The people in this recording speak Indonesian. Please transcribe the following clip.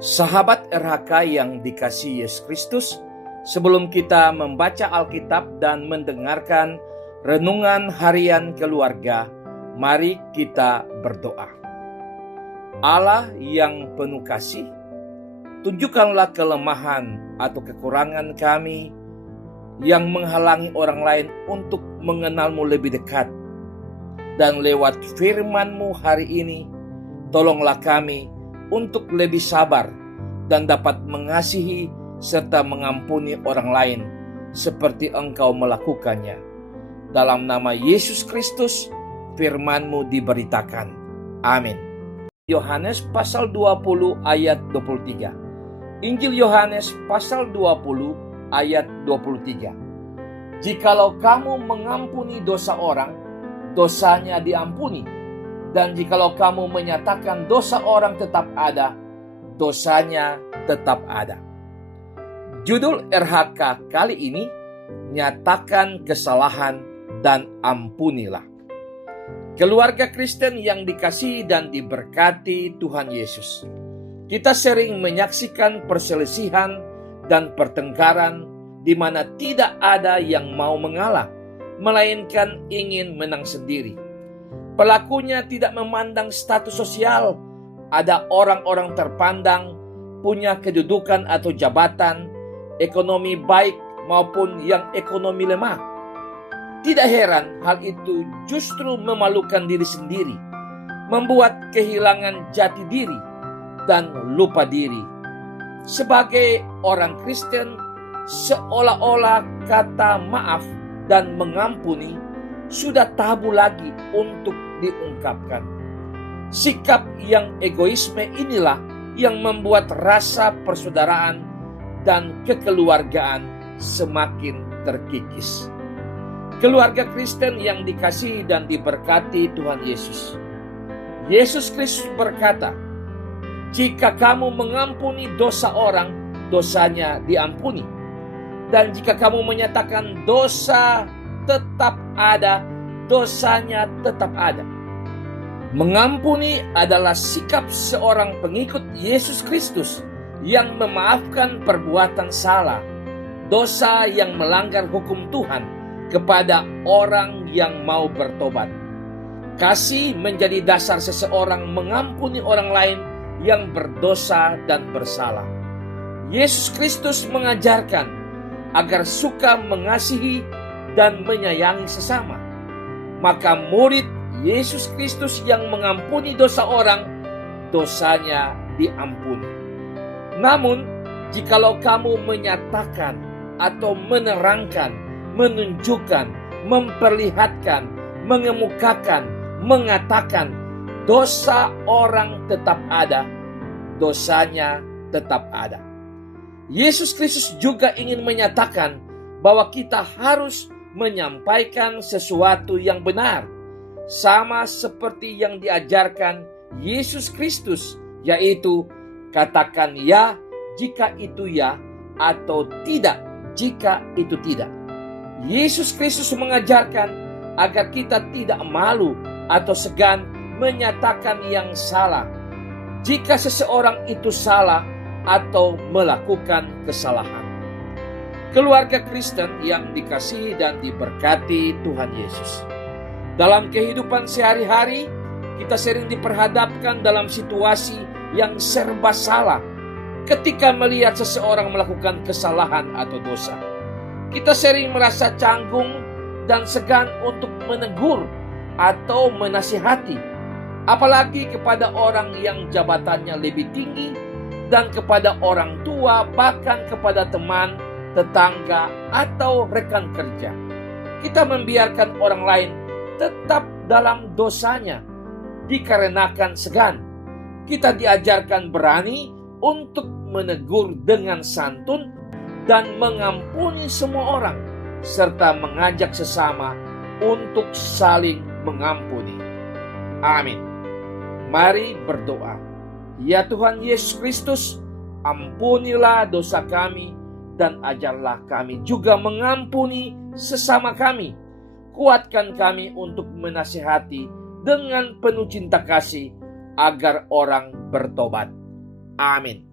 Sahabat RHK yang dikasihi Yesus Kristus, sebelum kita membaca Alkitab dan mendengarkan renungan harian keluarga, mari kita berdoa. Allah yang penuh kasih, tunjukkanlah kelemahan atau kekurangan kami yang menghalangi orang lain untuk mengenal-Mu lebih dekat. Dan lewat firman-Mu hari ini, tolonglah kami untuk lebih sabar dan dapat mengasihi serta mengampuni orang lain seperti Engkau melakukannya. Dalam nama Yesus Kristus, firman-Mu diberitakan. Amin. Yohanes pasal 20 ayat 23. Injil Yohanes pasal 20 ayat 23. Jikalau kamu mengampuni dosa orang, dosanya diampuni. Dan jikalau kamu menyatakan dosa orang tetap ada, dosanya tetap ada. Judul RHK kali ini, nyatakan kesalahan dan ampunilah. Keluarga Kristen yang dikasihi dan diberkati Tuhan Yesus, kita sering menyaksikan perselisihan dan pertengkaran di mana tidak ada yang mau mengalah, melainkan ingin menang sendiri. Pelakunya tidak memandang status sosial. Ada orang-orang terpandang, punya kedudukan atau jabatan, ekonomi baik maupun yang ekonomi lemah. Tidak heran hal itu justru memalukan diri sendiri, membuat kehilangan jati diri dan lupa diri. Sebagai orang Kristen, seolah-olah kata maaf dan mengampuni sudah tabu lagi untuk diungkapkan. Sikap yang egoisme inilah yang membuat rasa persaudaraan dan kekeluargaan semakin terkikis. Keluarga Kristen yang dikasihi dan diberkati Tuhan Yesus, Yesus Kristus berkata, jika kamu mengampuni dosa orang, dosanya diampuni. Dan jika kamu menyatakan dosa tetap ada, dosanya tetap ada. Mengampuni adalah sikap seorang pengikut Yesus Kristus yang memaafkan perbuatan salah, dosa yang melanggar hukum Tuhan kepada orang yang mau bertobat. Kasih menjadi dasar seseorang mengampuni orang lain yang berdosa dan bersalah. Yesus Kristus mengajarkan agar suka mengasihi dan menyayangi sesama. Maka murid Yesus Kristus yang mengampuni dosa orang, dosanya diampuni. Namun, jikalau kamu menyatakan atau menerangkan, menunjukkan, memperlihatkan, mengemukakan, mengatakan dosa orang tetap ada, dosanya tetap ada. Yesus Kristus juga ingin menyatakan bahwa kita harus menyampaikan sesuatu yang benar, sama seperti yang diajarkan Yesus Kristus, yaitu katakan ya jika itu ya, atau tidak jika itu tidak. Yesus Kristus mengajarkan agar kita tidak malu atau segan menyatakan yang salah jika seseorang itu salah atau melakukan kesalahan. Keluarga Kristen yang dikasihi dan diberkati Tuhan Yesus, dalam kehidupan sehari-hari kita sering diperhadapkan dalam situasi yang serba salah. Ketika melihat seseorang melakukan kesalahan atau dosa, kita sering merasa canggung dan segan untuk menegur atau menasihati, apalagi kepada orang yang jabatannya lebih tinggi dan kepada orang tua, bahkan kepada teman, tetangga, atau rekan kerja. Kita membiarkan orang lain tetap dalam dosanya dikarenakan segan. Kita diajarkan berani untuk menegur dengan santun dan mengampuni semua orang, serta mengajak sesama untuk saling mengampuni. Amin. Mari berdoa. Ya Tuhan Yesus Kristus, ampunilah dosa kami dan ajarlah kami juga mengampuni sesama kami. Kuatkan kami untuk menasihati dengan penuh cinta kasih agar orang bertobat. Amin.